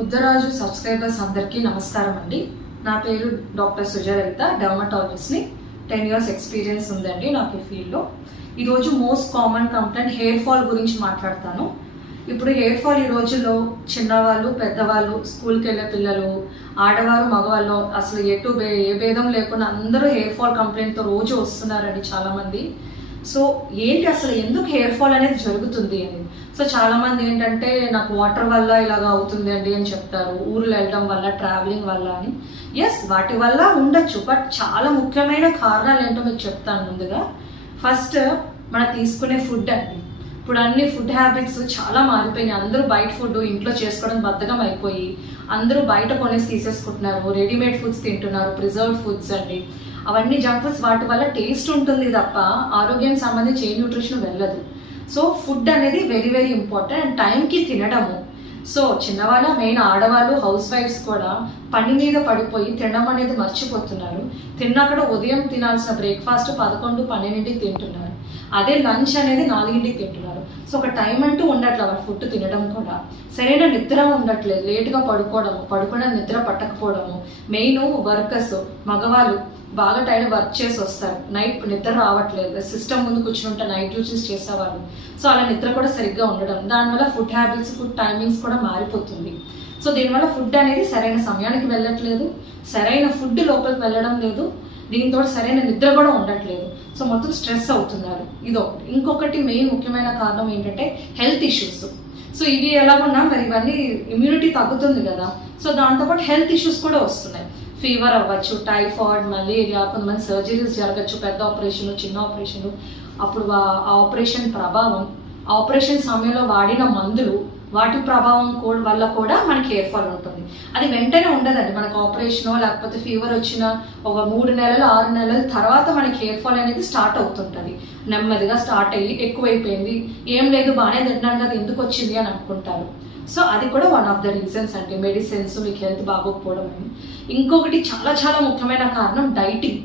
Muddaraju subscribers అందరికీ నమస్కారం అండి నా పేరు డాక్టర్ సుజలలిత డర్మటాలజిస్ట్ని టెన్ ఇయర్స్ ఎక్స్పీరియన్స్ ఉందండి నాకు ఈ ఫీల్డ్లో ఈరోజు most common complaint hair fall గురించి మాట్లాడతాను. ఇప్పుడు హెయిర్ ఫాల్ ఈ రోజుల్లో చిన్నవాళ్ళు పెద్దవాళ్ళు స్కూల్కి వెళ్ళే పిల్లలు ఆడవారు మగవాళ్ళు అసలు ఎటు ఏ భేదం లేకుండా అందరూ హెయిర్ ఫాల్ కంప్లైంట్తో రోజు వస్తున్నారండి చాలామంది. సో ఏంటి అసలు ఎందుకు హెయిర్ ఫాల్ అనేది జరుగుతుంది అని? సో చాలా మంది ఏంటంటే నాకు వాటర్ వల్ల ఇలాగ అవుతుంది అండి అని చెప్తారు. ఊర్లు వెళ్ళడం వల్ల ట్రావెలింగ్ వల్ల అని. ఎస్ వాటి వల్ల ఉండొచ్చు బట్ చాలా ముఖ్యమైన కారణాలు ఏంటో మీకు చెప్తాను ముందుగా. ఫస్ట్ మనం తీసుకునే ఫుడ్ అండి. ఇప్పుడు అన్ని ఫుడ్ హ్యాబిట్స్ చాలా మారిపోయినాయి. అందరూ బయట ఫుడ్ ఇంట్లో చేసుకోవడం బద్ధకం అయిపోయి అందరూ బయట కొనేసి తీసేసుకుంటున్నారు. రెడీమేడ్ ఫుడ్స్ తింటున్నారు ప్రిజర్వ్డ్ ఫుడ్స్ అండి. అవన్నీ జంక్ ఫుడ్స్ వాటి వల్ల టేస్ట్ ఉంటుంది తప్ప ఆరోగ్యానికి సంబంధించి ఏ న్యూట్రిషన్ వెళ్ళదు. సో ఫుడ్ అనేది వెరీ వెరీ ఇంపార్టెంట్ అండ్ టైంకి తినడము. సో చిన్నవాళ్ళ మెయిన్ ఆడవాళ్ళు హౌస్ వైఫ్స్ కూడా పని మీద పడిపోయి తినడం అనేది మర్చిపోతున్నారు. తిన్నాక ఉదయం తినాల్సిన బ్రేక్ఫాస్ట్ పదకొండు పన్నెండింటికి తింటున్నారు. అదే లంచ్ అనేది నాలుగింటికి తింటున్నారు. సో ఒక టైం అంటూ ఉండట్లేదు వాళ్ళ ఫుడ్ తినడం కూడా. సరైన నిద్ర ఉండట్లేదు. లేటుగా పడుకోవడము పడుకున్న నిద్ర పట్టకపోవడము. మెయిన్ వర్కర్స్ మగవాళ్ళు బాగా టైం వర్క్ చేసి వస్తారు. నైట్ నిద్ర రావట్లేదు. సిస్టమ్ ముందు కూర్చుంటే నైట్ డ్యూటీస్ చేసేవాళ్ళు. సో అలా నిద్ర కూడా సరిగ్గా ఉండడం. దానివల్ల ఫుడ్ హ్యాబిట్స్ ఫుడ్ టైమింగ్స్ కూడా మారిపోతుంది. సో దీనివల్ల ఫుడ్ అనేది సరైన సమయానికి వెళ్ళట్లేదు సరైన ఫుడ్ లోపలికి వెళ్ళడం లేదు దీంతో సరైన నిద్ర కూడా ఉండట్లేదు. సో మొత్తం స్ట్రెస్ అవుతున్నారు. ఇదొకటి ఇంకొకటి మెయిన్ ముఖ్యమైన కారణం ఏంటంటే హెల్త్ ఇష్యూస్ సో ఇవి ఎలా ఉన్నా మరి ఇవన్నీ ఇమ్యూనిటీ తగ్గుతుంది కదా. సో దాంతోపాటు హెల్త్ ఇష్యూస్ కూడా వస్తున్నాయి. ఫీవర్ అవ్వచ్చు టైఫాయిడ్ మలేరియా కొంతమంది సర్జరీస్ జరగచ్చు పెద్ద ఆపరేషన్ చిన్న ఆపరేషన్లు అప్పుడు ఆ ఆపరేషన్ ప్రభావం ఆపరేషన్ సమయంలో వాడిన మందులు వాటి ప్రభావం కోడ్ వల్ల కూడా మనకి హెయిర్ ఫాల్ ఉంటుంది అది వెంటనే ఉండదండి. మనకు ఆపరేషనో లేకపోతే ఫీవర్ వచ్చిన ఒక మూడు నెలలు ఆరు నెలల తర్వాత మనకి హెయిర్ ఫాల్ అనేది స్టార్ట్ అవుతుంటుంది. నెమ్మదిగా స్టార్ట్ అయ్యి ఎక్కువైపోయింది. ఏం లేదు బాగానే తింటున్నాను కదా ఎందుకు వచ్చింది అని అనుకుంటారు. సో అది కూడా వన్ ఆఫ్ ద రీజన్స్ అంటే మెడిసిన్స్ మీకు హెల్త్ బాగోకపోవడం అని. ఇంకొకటి చాలా చాలా ముఖ్యమైన కారణం డైటింగ్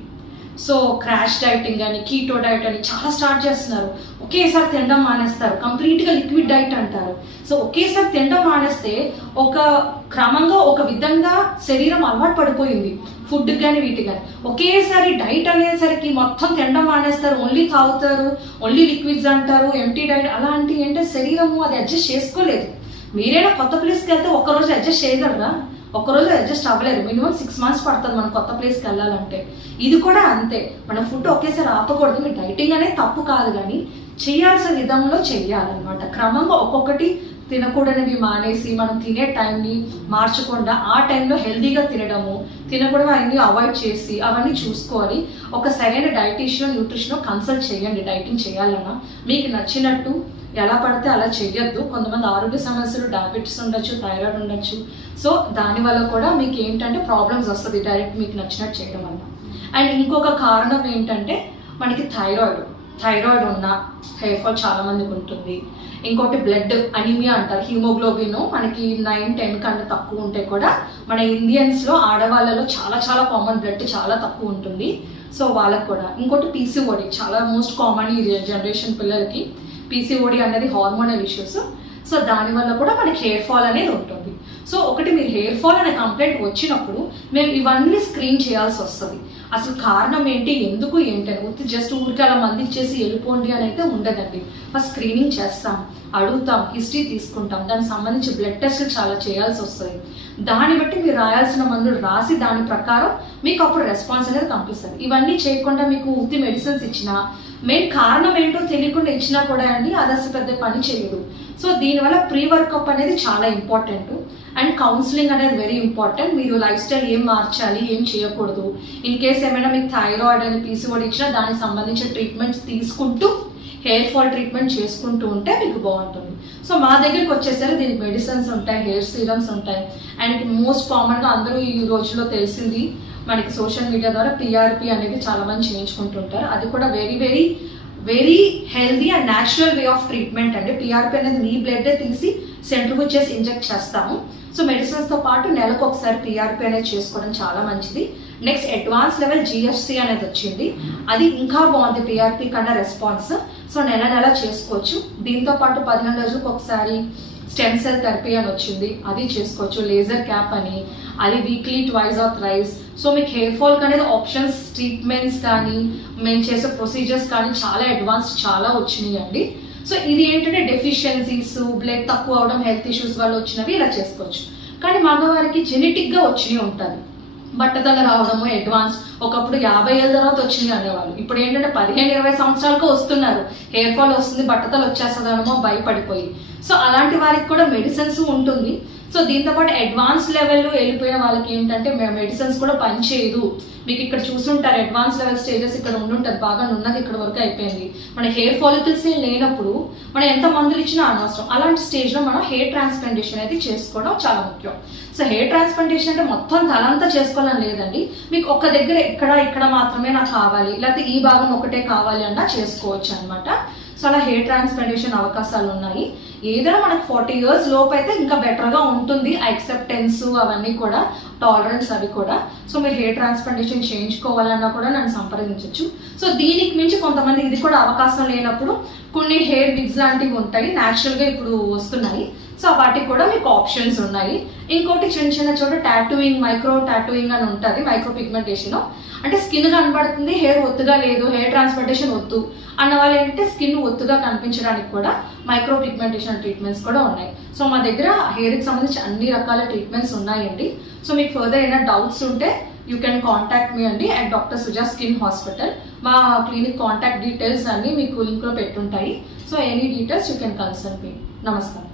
సో క్రాష్ డైటింగ్ అని కీటో డైట్ అని చాలా స్టార్ట్ చేస్తున్నారు. ఒకేసారి తినడం మానేస్తారు. కంప్లీట్గా లిక్విడ్ డైట్ అంటారు. సో ఒకేసారి తినడం మానేస్తే ఒక క్రమంగా ఒక విధంగా శరీరం అలవాటు పడిపోయింది. ఫుడ్ కానీ వీటి కానీ ఒకేసారి డైట్ అనేసరికి మొత్తం తినడం మానేస్తారు. ఓన్లీ తాగుతారు ఓన్లీ లిక్విడ్స్ అంటారు ఎంటీ డైట్ అలాంటి ఏంటంటే శరీరము అది అడ్జస్ట్ చేసుకోలేదు. మీరైనా కొత్త ప్లేస్కి వెళ్తే ఒక్కరోజు అడ్జస్ట్ చేయగలరా? ఒక్కరోజు అడ్జస్ట్ అవ్వలేదు. మినిమం సిక్స్ మంత్స్ పడుతుంది మనం కొత్త ప్లేస్కి వెళ్ళాలంటే. ఇది కూడా అంతే. మనం ఫుడ్ ఒకేసారి ఆపకూడదు. మీ డైటింగ్ అనేది తప్పు కాదు కానీ చేయాల్సిన విధంలో చెయ్యాలన్నమాట క్రమంగా ఒక్కొక్కటి తినకూడనివి మానేసి మనం తినే టైంని మార్చకుండా ఆ టైంలో హెల్దీగా తినడము తినకూడదు అవన్నీ అవాయిడ్ చేసి అవన్నీ చూసుకోవాలి ఒక సరైన డైటీషియన్ న్యూట్రిషన్ కన్సల్ట్ చేయండి. డైటింగ్ చేయాలన్నా మీకు నచ్చినట్టు ఎలా పడితే అలా చేయొద్దు కొంతమంది ఆరోగ్య సమస్యలు డయాబెటీస్ ఉండొచ్చు థైరాయిడ్ ఉండొచ్చు. సో దానివల్ల కూడా మీకు ఏంటంటే ప్రాబ్లమ్స్ వస్తుంది. డైరెక్ట్ మీకు నచ్చినట్టు చేయడం వల్ల. అండ్ ఇంకొక కారణం ఏంటంటే మనకి థైరాయిడ్. థైరాయిడ్ ఉన్న హెయిర్ ఫాల్ చాలా మందికి ఉంటుంది. ఇంకోటి బ్లడ్ అనీమియా అంటారు. హీమోగ్లోబిన్ మనకి నైన్ టెన్ కంటే తక్కువ ఉంటే కూడా మన ఇండియన్స్లో ఆడవాళ్ళలో చాలా చాలా కామన్ బ్లడ్ చాలా తక్కువ ఉంటుంది. సో వాళ్ళకు కూడా. ఇంకోటి పీసీఓడి చాలా మోస్ట్ కామన్ ఈ జనరేషన్ పిల్లలకి పీసీఓడి అనేది హార్మోనల్ ఇష్యూస్ సో దానివల్ల కూడా మనకి హెయిర్ ఫాల్ అనేది ఉంటుంది. సో ఒకటి మీరు హెయిర్ ఫాల్ అనే కంప్లైంట్ వచ్చినప్పుడు మేము ఇవన్నీ స్క్రీన్ చేయాల్సి వస్తుంది. అసలు కారణం ఏంటి? ఎందుకు ఏంటి? ఉత్తి జస్ట్ ఊరికి అలా మంది వెళ్ళిపోండి అని అయితే ఉండదండి. ఫస్ట్ స్క్రీనింగ్ చేస్తాం అడుగుతాం హిస్టరీ తీసుకుంటాం. దానికి సంబంధించి బ్లడ్ టెస్ట్ చాలా చేయాల్సి వస్తుంది. దాన్ని బట్టి మీరు రాయాల్సిన మందులు రాసి దాని ప్రకారం మీకు అప్పుడు రెస్పాన్స్ అనేది కంపల్సరీ ఇవన్నీ చేయకుండా మీకు ఉత్తి మెడిసిన్స్ ఇచ్చినా మెయిన్ కారణం ఏంటో తెలియకుండా ఇచ్చినా కూడా అండి అది అసలు పెద్ద పని చేయదు. సో దీనివల్ల ప్రీ వర్కప్ అనేది చాలా ఇంపార్టెంట్. అండ్ కౌన్సిలింగ్ అనేది వెరీ ఇంపార్టెంట్ మీరు లైఫ్ స్టైల్ ఏం మార్చాలి ఏం చేయకూడదు. ఇన్ కేస్ ఏమైనా మీకు థైరాయిడ్ అని పీసీఓడి ఇచ్చినా దానికి సంబంధించిన ట్రీట్మెంట్స్ తీసుకుంటూ హెయిర్ ఫాల్ ట్రీట్మెంట్ చేసుకుంటూ ఉంటే మీకు బాగుంటుంది. సో మా దగ్గరికి వచ్చేసరికి దీనికి మెడిసిన్స్ ఉంటాయి హెయిర్ సీరమ్స్ ఉంటాయి. అండ్ మోస్ట్ కామన్గా అందరూ ఈ రోజుల్లో తెలిసింది మనకి సోషల్ మీడియా ద్వారా పిఆర్పి అనేది చాలా మంది చేయించుకుంటుంటారు. అది కూడా very very very healthy and natural way of treatment అండి. పిఆర్పి అనేది మీ బ్లడ్ తీసి సెంట్రిఫ్యూజ్ చేసి ఇంజెక్ట్ చేస్తాము. సో మెడిసిన్స్తో పాటు నెలకు ఒకసారి పిఆర్పి అనేది చేసుకోవడం చాలా మంచిది. నెక్స్ట్ అడ్వాన్స్ లెవెల్ జిఎఫ్సి అనేది వచ్చింది. అది ఇంకా బాగుంది పిఆర్పి కన్నా రెస్పాన్స్ సో నెల నెల చేసుకోవచ్చు. దీంతో పాటు పదిహేను రోజులకు ఒకసారి స్టెమ్ సెల్ థెరపీ అని వచ్చింది. అది చేసుకోవచ్చు. లేజర్ క్యాప్ అని. అది weekly twice or thrice so మీకు హెయిర్ ఫాల్ అనేది ఆప్షన్స్ ట్రీట్మెంట్స్ కానీ మేము చేసే ప్రొసీజర్స్ కానీ చాలా అడ్వాన్స్ చాలా వచ్చినాయి అండి సో ఇది ఏంటంటే డెఫిషియన్సీస్ బ్లడ్ తక్కువ అవడం హెల్త్ ఇష్యూస్ వల్ల వచ్చినవి ఇలా చేసుకోవచ్చు. కానీ మగవారికి జెనెటిక్గా వచ్చినవి ఉంటుంది. బట్టతల రావడము అడ్వాన్స్ ఒకప్పుడు యాభై ఏళ్ళ తర్వాత వచ్చింది అనేవాళ్ళు. ఇప్పుడు ఏంటంటే పదిహేను ఇరవై సంవత్సరాలకు వస్తున్నారు. హెయిర్ ఫాల్ వస్తుంది బట్టతలు వచ్చేస్తుందనమో భయపడిపోయి. సో అలాంటి వారికి కూడా మెడిసిన్స్ ఉంటుంది. సో దీంతో పాటు అడ్వాన్స్ లెవెల్ వెళ్ళిపోయిన వాళ్ళకి ఏంటంటే మెడిసిన్స్ కూడా పనిచేయదు. మీకు ఇక్కడ చూసుంటారు అడ్వాన్స్ లెవెల్ స్టేజెస్ ఇక్కడ ఉండుంటుంది బాగా నున్నది ఇక్కడ వరకు అయిపోయింది. మన హెయిర్ ఫాలికల్స్ లేనప్పుడు మనం ఎంత మందులు ఇచ్చినా అనవసరం. అలాంటి స్టేజ్లో మనం హెయిర్ ట్రాన్స్ప్లాంటేషన్ అయితే చేసుకోవడం చాలా ముఖ్యం. సో హెయిర్ ట్రాన్స్ప్లాంటేషన్ అంటే మొత్తం తలంతా చేసుకోవాలని లేదండి. మీకు ఒక్క దగ్గర ఇక్కడ ఇక్కడ మాత్రమే నాకు కావాలి. లేకపోతే ఈ భాగం ఒకటే కావాలి అన్నా చేసుకోవచ్చు అనమాట సో అలా హెయిర్ ట్రాన్స్ప్లాంటేషన్ అవకాశాలు ఉన్నాయి. ఏదైనా మనకు ఫార్టీ ఇయర్స్ లోపు అయితే ఇంకా బెటర్గా ఉంటుంది యాక్సెప్టెన్స్ అవన్నీ కూడా టాలరెన్స్ అవి కూడా. సో మీరు హెయిర్ ట్రాన్స్ప్లాంటేషన్ చేయించుకోవాలన్నా కూడా నన్ను సంప్రదించవచ్చు సో దీనికి మించి కొంతమంది ఇది కూడా అవకాశం లేనప్పుడు కొన్ని హెయిర్ విగ్స్ లాంటివి ఉంటాయి. న్యాచురల్గా ఇప్పుడు వస్తున్నాయి. సో వాటికి కూడా మీకు ఆప్షన్స్ ఉన్నాయి. ఇంకోటి చిన్న చిన్న చోట టాటూయింగ్ మైక్రో టాటూయింగ్ అని ఉంటుంది మైక్రో పిగ్మెంటేషన్ అంటే స్కిన్ కనబడుతుంది హెయిర్ ఒత్తుగా లేదు హెయిర్ ట్రాన్స్ప్లాంటేషన్ వద్దు అన్న వాళ్ళు ఏంటంటే స్కిన్ ఒత్తుగా కనిపించడానికి కూడా మైక్రో పిగ్మెంటేషన్ ట్రీట్మెంట్స్ కూడా ఉన్నాయి. సో మా దగ్గర హెయిర్కి సంబంధించి అన్ని రకాల ట్రీట్మెంట్స్ ఉన్నాయండి. సో మీకు ఫర్దర్ ఏమైనా డౌట్స్ ఉంటే యూ కెన్ కాంటాక్ట్ మీ అండి at doctor Suja skin hospital మా క్లినిక్ కాంటాక్ట్ డీటెయిల్స్ అన్ని మీకు లింక్లో పెట్టుంటాయి. So any details you can consult me నమస్కారం.